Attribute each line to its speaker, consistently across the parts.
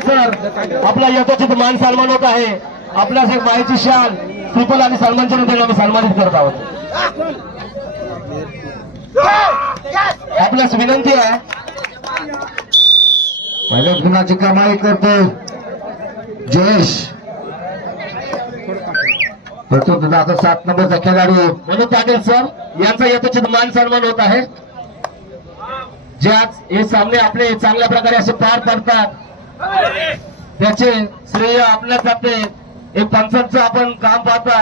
Speaker 1: Sir आपला यथोचित मान सन्मान होत आहे. आपल्या मायेची शाल श्रीफल आणि सन्मानच्या रूपाने आम्ही सन्मानित करत आहोत. आपल्यास विनंती आहे.
Speaker 2: पहिल्या गुणाची कमाई करतो जयेश. प्रथम आता सात नंबरचा खेळाडू.
Speaker 1: म्हणून पाटील सर यांचा यथोचित मान सन्मान होत आहे. जे आज हे सामने आपले चांगल्या प्रकारे असे पार पडतात. त्याचे श्रेय आपल्या जाते एक पंचांचं आपण काम पाहता.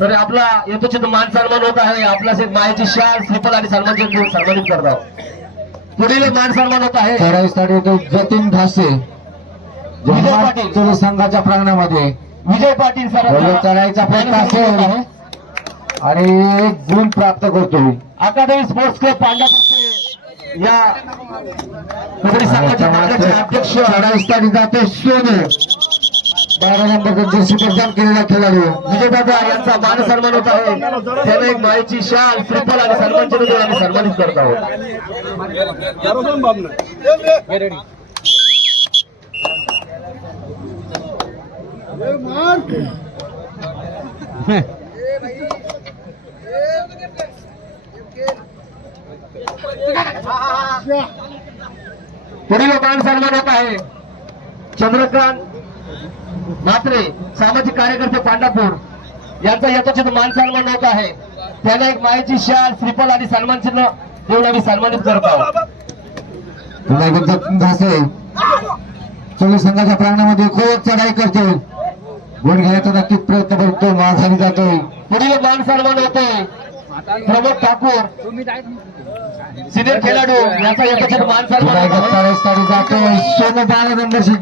Speaker 1: तर आपला यथोचित मान सन्मान होत आहे. आपल्यास एक मायाची शाल श्रीफल आणि सन्मानचे देऊन सन्मानित करतात पुढील मान सन्मान होत आहे.
Speaker 2: जतीन भासे.
Speaker 1: विजय पाटील.
Speaker 2: संघाच्या प्रांगणामध्ये.
Speaker 1: विजय पाटील सर
Speaker 2: करायचा प्रयत्न असेल. आणि एक गुण प्राप्त करतोय.
Speaker 1: अकादमी स्पोर्ट्स क्लब पांढरपूरचे या संघाच्या मालकाचे अध्यक्ष
Speaker 2: खेळाडूसाठी जातो सोनू. बारा नंबरचा जर्सी प्रदान केलेला खेळाडू
Speaker 1: विजयदादा यांचा मान सन्मान होत आहे. त्याला एक मायेची शाल श्रीफल आणि सन्मानचे देऊन आम्ही सन्मानित करत आहोत. पुढील मान सन्मान होत आहे. चंद्रकांत मात्रे सामाजिक कार्यकर्ते पांढरपूर यांचा यथोचित मान सन्मान होत आहे. त्याला एक मायेची शाल श्रीफल आणि सन्मान चिन्ह देऊन आम्ही सन्मानित करत आहोत.
Speaker 2: चोली संघाच्या प्रांगणामध्ये खूप चढाई करतो. गुण घ्यायचा नक्कीच प्रयत्न करतो माघारी जातोय
Speaker 1: पुढील मान सन्मान होतोय. प्रमोद ठाकूर. सिनियर खेळाडू यांचा यथोचित मान
Speaker 2: सोनू बारा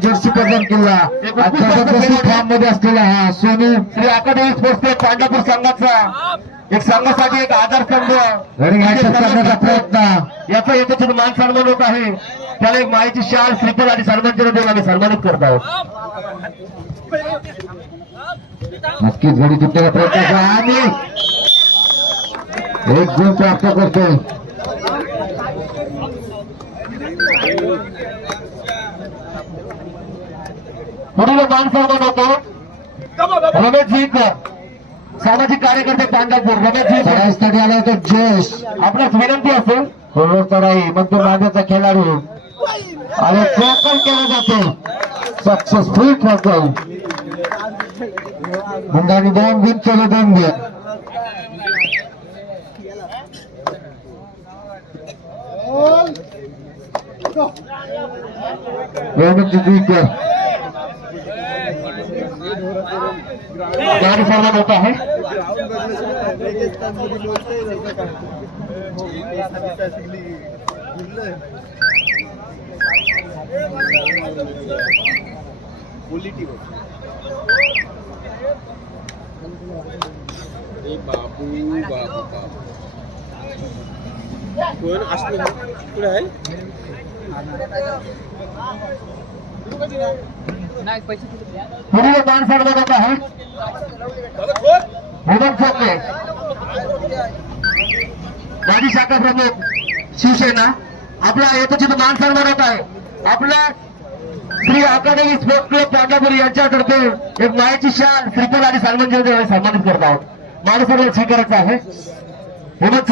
Speaker 2: जर्सी प्रदान केला. फॉर्ममध्ये असलेला हा Sonu.
Speaker 1: Shri academy sports club Pandharpur संघाचा. एक संघासाठी एक
Speaker 2: करण्याचा प्रयत्न.
Speaker 1: याचा यथोचित मान सन्मान होत आहे. त्याला एक माहिती शाल श्रीफल आणि सन्मानचिन्ह देऊन आम्ही सन्मानित करत आहोत.
Speaker 2: नक्कीच घडी तुटण्याचा प्रयत्न आणि एक गुण प्राप्त करतोय.
Speaker 1: पुढील मान सन्मान होतो. रमेश जीकर सामाजिक कार्यकर्ते पांढरपूर रमेश जी
Speaker 2: आला होता जयेश
Speaker 1: आपल्यास विनंती असेल
Speaker 2: खोलवर चढाई मध्य मार्गाचा खेळाडू. आणि टोकन केला जातो. सक्सेसफुल ठरतो मुंडाने दोन गुण केले दोन गुण. रोहित जुईकर
Speaker 1: मान सन्मान होत आहे
Speaker 3: बाबू बाबू बाबू कोण असलं कुठे आहे
Speaker 1: पुढील मान सन्मान होत आहे मोदक चोपले माजी शाखा प्रमुख शिवसेना. आपला यथोचित मान सन्मान होत आहे. आपला Shri academy sports club Pandharpur यांच्यातर्फे एक मायाची शाल श्रीफल आणि सन्मान सन्मानित करत आहोत. माझं सर्व स्वीकारायचं आहे. हेमंत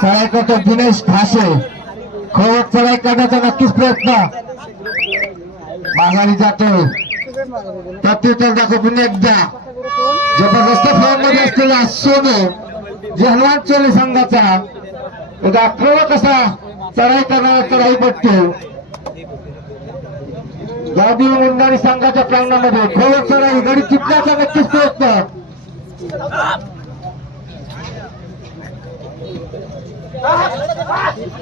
Speaker 2: चढाई करतो दिनेश भाषे खोवत चढाई करण्याचा नक्कीच प्रयत्न. माघारी जातोय. प्रत्युत्तर दाखव पुन्हा एकदा. जबरदस्त फॉर्ममध्ये असलेला सोनो जे हनुमान चोले संघाचा. एक अठरावा कसा चढाई करणारा चढाई पटतो गादी मुंडाणी संघाच्या प्रांगणामध्ये खोवत चढाई गडी चिटण्याचा नक्कीच प्रयत्न.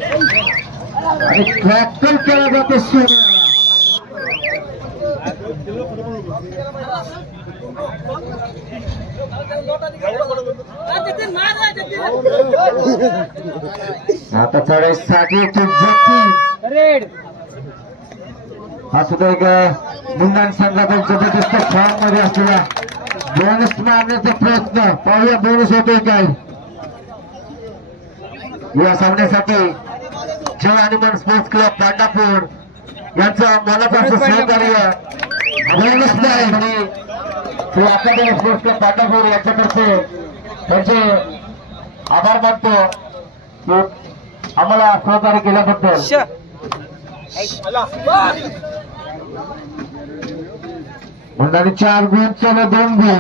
Speaker 2: आणि ट्रॅक्टर केला जातो सोन्याला. आता चढाईसाठी एक जती हा सुद्धा एक मुंडाण संघाचा जबरदस्त फॉर्ममध्ये असलेला बोनस मारण्याचा प्रयत्न पाहूया बोनस होतोय काय. या सामन्यासाठी जय हनुमान स्पोर्ट्स क्लब पांडापूर यांचं मनापासून सहकार्य. बोनस नाही Shri academy sports club Pandapur यांच्यातर्फे. त्यांचे आभार मानतो. की आम्हाला सहकार्य केल्याबद्दल. मुंडाने चार गुण चला दोन गुण.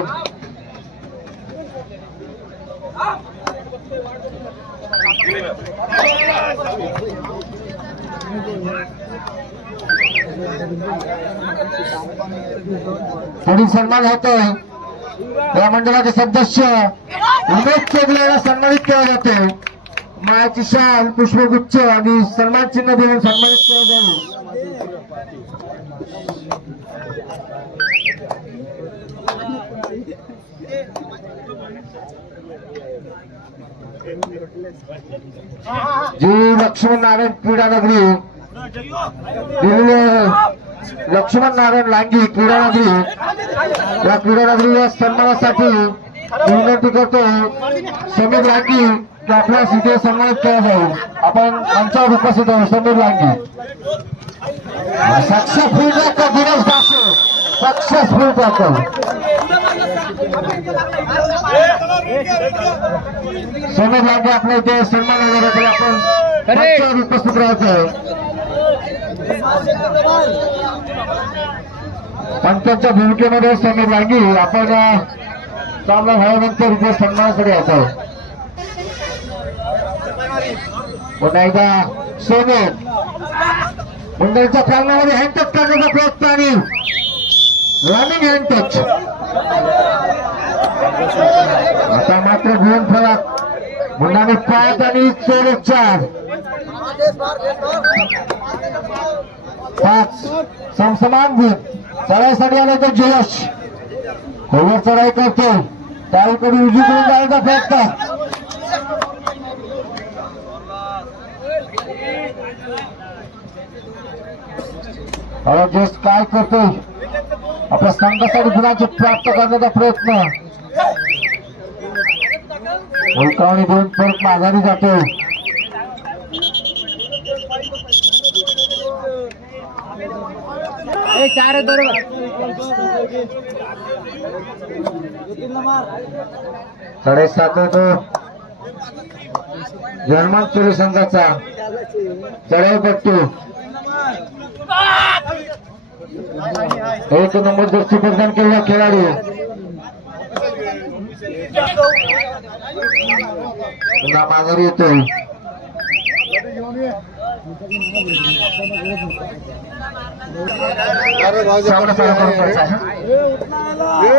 Speaker 2: पुढील सन्मान होतोय या मंडळाचे सदस्य उमेश चोगले सन्मानित केले जाते. मायाची शाल पुष्पगुच्छ आणि सन्मान चिन्ह देऊन सन्मानित केले जाईल. जी लक्ष्मण नारायण क्रीडा नगरी हो. दिलेले लक्ष्मण नारायण लांगी क्रीडा नगरी हो. या क्रीडा नगरीच्या सन्मानासाठी विनंती करतो. समीर लांगी की इथे सन्मानित केला जाईल. आपण आमच्यावर उपस्थित आहोत समीर लांगी. सक्सेसफुल टाकतो दिनेश दासू. सक्सेसफुल टाकतो लांगी आपल्या इथे सन्मान वगैरे आपण उपस्थित राहायचं. पंचांच्या भूमिकेमध्ये समीर लांगी आपण सामना झाल्यानंतर इथे सन्मानासाठी यायचं पुन्हा एकदा सोने मुंबईच्या प्रांगणामध्ये हँड टच करण्याचा प्रयत्न आणि रनिंग हँड टच आता मात्र गुण फरक मुलाने पाच आणि चोर चार. पाच. समसमान गुण. चढाईसाठी आला तर जयश खोलवर चढाई करतो. त्याकडे उजवीकडून जायचा प्रयत्न अरे जस काय करतोय आपल्या संघासाठी गुणाचे प्राप्त करण्याचा प्रयत्न. उलकावणी देऊन परत माघारी जातोय
Speaker 4: चार बरोबर.
Speaker 2: साडेसात तो. जर्मन चोरी संघाचा. चढाई पट्टू. एक नंबर दर्शी प्रदान केलेला खेळाडू. पुन्हा माघारी येतोय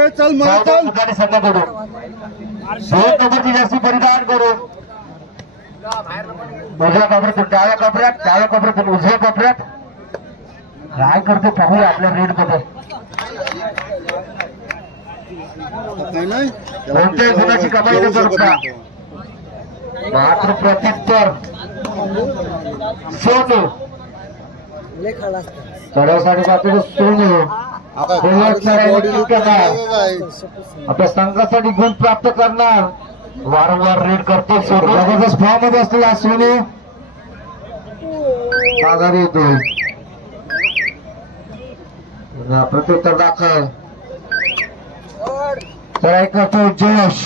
Speaker 2: चालू करून जर्सी परिधान करून उजव्या कोपऱ्यातून डाव्या कोपऱ्यात डाव्या कोपऱ्यातून उजव्या कोपऱ्यात काय करतो पाहूया आपल्या
Speaker 3: रेडमध्ये
Speaker 2: कोणत्याही गुणाची कमाई न करता मात्र प्रत्युत्तर सोनू. चढवसाठी मात्र सोनू. आपल्या संघासाठी गुण प्राप्त करणार. वारंवार रेड करतो सोनू. जबरदस्त फॉर्ममध्ये असलेला सोनू. माघारी येतो प्रत्युत्तर दाखल. चढाई करतो जयश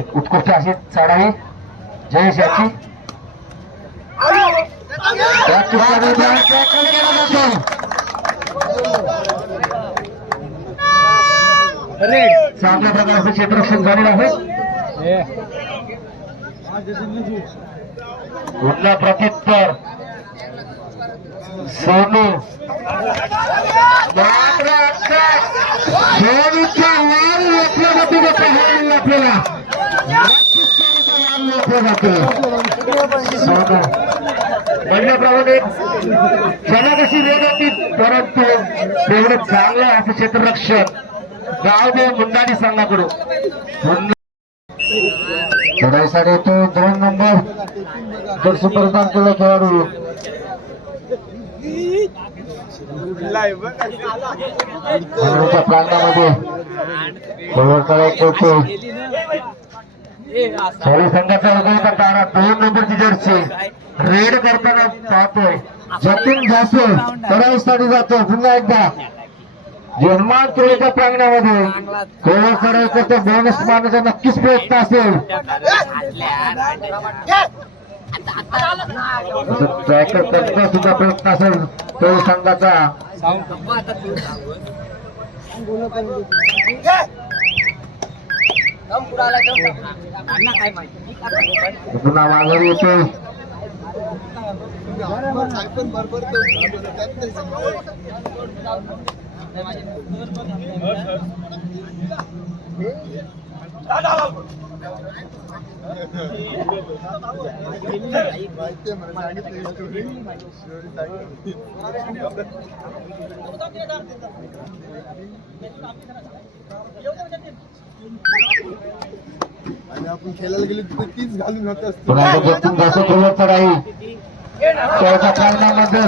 Speaker 2: एक उत्कृष्ट अशी चढाई जयेश याची. चांगल्या प्रकारचं क्षेत्ररक्षण झालेलं आहे पुन्हा प्रत्युत्तर सोनू. मात्र आता का जातो सोनू.
Speaker 1: म्हणल्याप्रमाणे कशी होती परंतु तेवढं चांगलं असं क्षेत्ररक्षण गाव दे मुंडाणी संघाकडून.
Speaker 2: लढाईसाठी येतो दोन नंबर. जर्सी प्रदान केला खेळाडू. करतो
Speaker 1: सॉरी संघाचा वगैरे तारा दोन नंबरची जर्सी. रेड करताना पाहतोय.
Speaker 2: जतीन घासे लढाईसाठी जातो. पुन्हा एकदा. जन्मान तुळेच्या प्रांगणामध्ये कोलवडकडे करतो बोनस मारण्याचा नक्कीच प्रयत्न असेल. ट्रॅकर करण्याचा सुद्धा प्रयत्न असेल तो संघाचा पुन्हा माघारी येतोय
Speaker 3: आणि आपण खेळायला गेलो तिथे तीच घालून होत असतो.
Speaker 2: पुन्हा एकदा प्रांगणामध्ये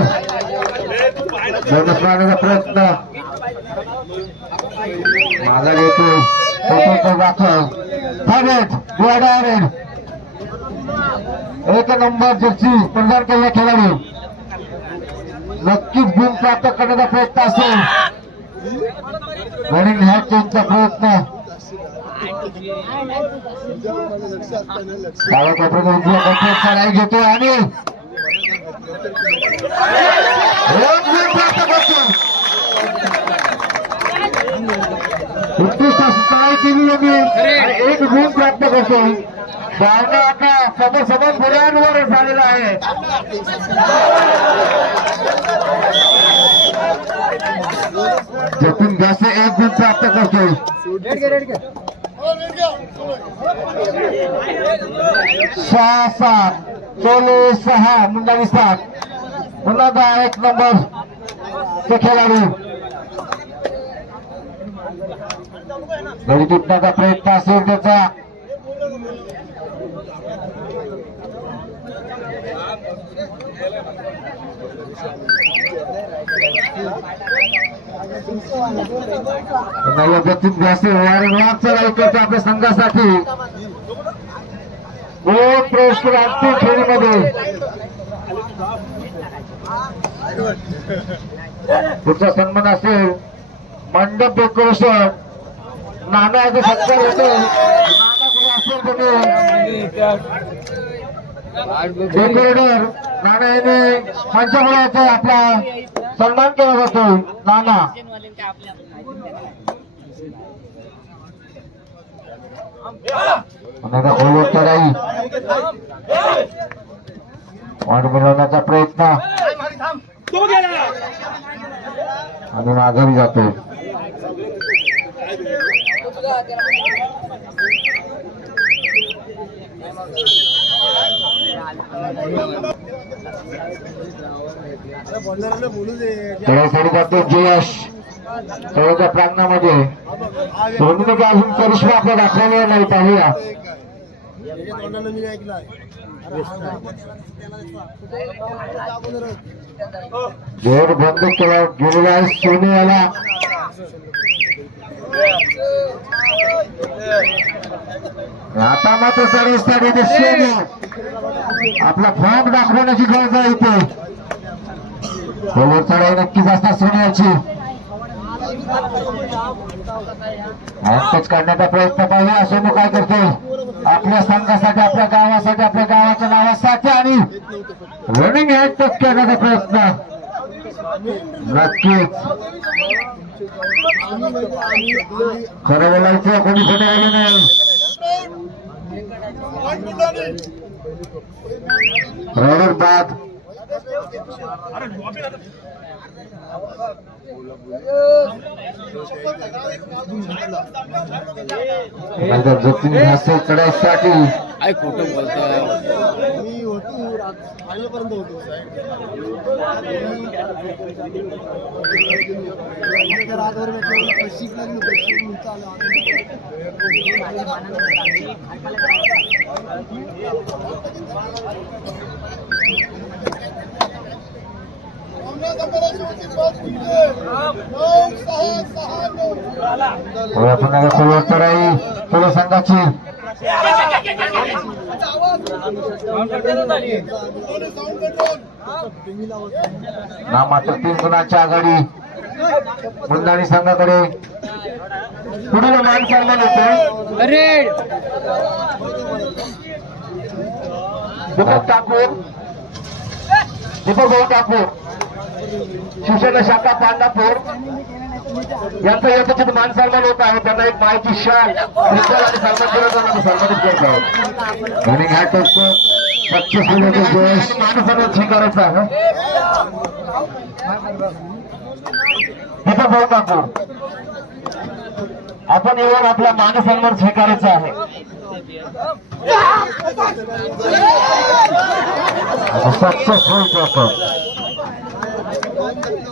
Speaker 2: बोनस मारण्याचा प्रयत्न. माझा घेतो. एक नंबर जर्सी प्रदान केलेला खेळाडू. नक्कीच गुण प्राप्त करण्याचा प्रयत्न असेल. रनिंग ह्या टीमचा प्रयत्न.
Speaker 3: तुझ्यावर माझं लक्ष असताना लक्ष
Speaker 2: डाव्या कोपऱ्यात उजव्या कोपऱ्यात चढाई घेतोय आणि करतो चढाई केली आणि एक गुण प्राप्त करतो. सामना आता समोर समोर गुणांवर झालेला आहे. जतून जास्त एक गुण प्राप्त करतोय सहा सात चोले सहा मुंडावी सात. दहा एक नंबर. ते खेळाडू. घरी तुटण्याचा प्रयत्न असेल त्याचा. नवगतीत जास्त वारंवार आपल्या संघासाठी. दोन प्रवेश अंतिम फेरीमध्ये पुढचा सन्मान असेल मंडप डेकोरेशन होतो नाना कुठे असेल तुम्ही डेकोरेटर नाना याने मंचामुळे आपला सन्मान केला जातो नाना वाट मिळवण्याचा प्रयत्न। आणि माघारी जातो।
Speaker 3: बोलणाऱ्याला
Speaker 2: जयश खेळाच्या प्रांगणामध्ये. सोनीने काय अजून करिश्मा आपला दाखवलेला नाही पाहूया. जोर बंद केला गेलेला आहे सोनी याला. आता मात्र सर्वसाठी सोनी आपला फॉर्म दाखवण्याची गरज आहे इथे. खोलवर चढाई नक्कीच असणार सोन्याची अंकच काढण्याचा प्रयत्न पाहिजे सोनू काय करतो? आपल्या संघासाठी आपल्या गावासाठी आपल्या गावाच्या नावासाठी आणि रनिंग हॅटच करण्याचा प्रयत्न. नक्कीच. खरं बोलायचं कोणी खोटं बोलू नाही रायडर बाद
Speaker 1: नंतर जतीन घासे चढायसाठी
Speaker 4: काय खोटं बोलता
Speaker 5: मी होतो फायनल पर्यंत होतो रातभर लागली
Speaker 1: पुन्हा सुरुवात चढाई पुढे संघाची ना मात्र तीन गुणांची आघाडी. मुंदाणी संघाकडे. पुढील मान होते
Speaker 4: अरे!
Speaker 1: दीपक ठाकूर. दीपक भाऊ ठाकूर. शिवसेना शाखा पांडापूर. यांचा यथोचित मान सन्मान होत आहे. त्यांना एक माहिती शाल श्रीफळ आणि सन्मान केला जाणार सन्मानित करत आहोत आणि ह्या टोकतो पच्चीस जयेश मान सन्मान आहे. तिथं भाऊ ठाकूर आपण येऊन आपला मान सन्मान स्वीकारायचा आहे. सक्सेसफुल आपण मान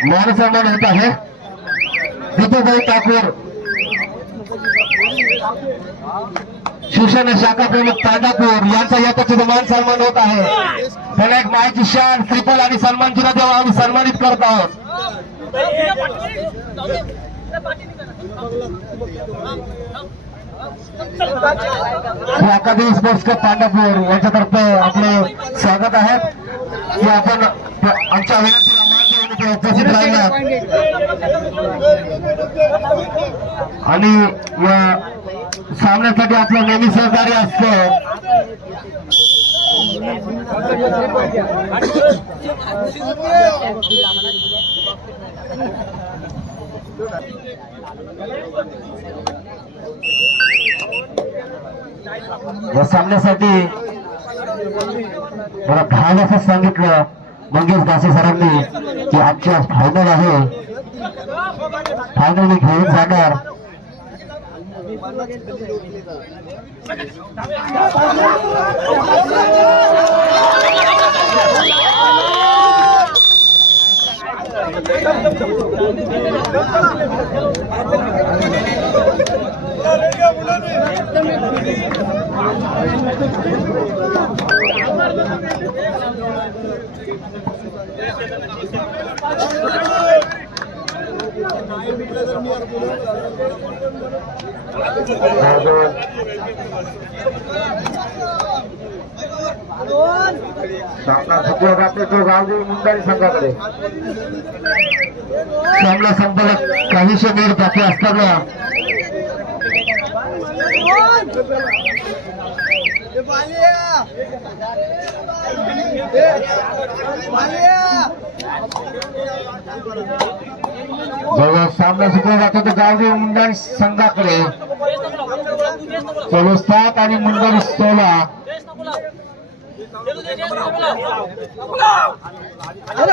Speaker 1: सन्मान होत आहे. दीपूभाई ठाकूर. शिवसेना शाखा प्रमुख तांडापूर यांचा याच्याचे मान सन्मान होत आहे. त्याला एक माहिती शान श्रीफल आणि सन्मान चिन्ह देवा आम्ही सन्मानित करत आहोत. अकादमी स्पोर्ट्स क्लब पांडापूर यांच्यातर्फे आपले स्वागत आहे. की आपण आमच्या विनंतीला इथे उपस्थित राहिलात आणि या सामन्यासाठी आपलं नेहमी सहकार्य असतं. या सामन्यासाठी मला भाग असं सांगितलं. मंगेश दासे सरांनी की आजच्या फायनल आहे. फायनल घेऊन जाणार. सामना जिंकला जातो तो गावदेवी मुंडाई संघाकडे सामना संपला काहीशे वेळ बाकी असताना जवळ सामना सुद्धा जातो तर गावदेव मुंडा संघाकडे. सोलो सात आणि मुंडा सोला अरे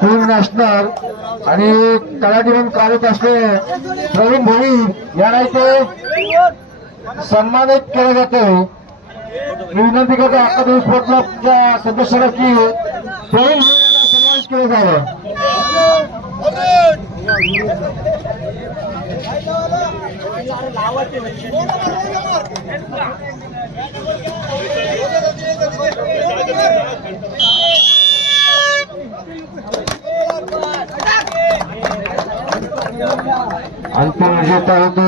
Speaker 1: पूर्ण नॅशनल आणि तलाठी म्हणून कार्यरत असले प्रवीण भोई यांना इथे सन्मानित केलं जाते.
Speaker 2: मी विनंती करतो अकादमी स्पोर्ट क्लबच्या सदस्याला की प्रवीण भोई यांना सन्मानित केलं जावं. अंतिम विजेता होतो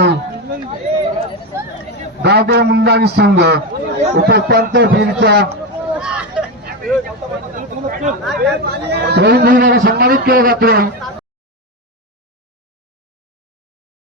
Speaker 2: गावदेव मुंडाणी संघ उपपंत फिरचा प्रवीण भोईराला सन्मानित केलं जातं.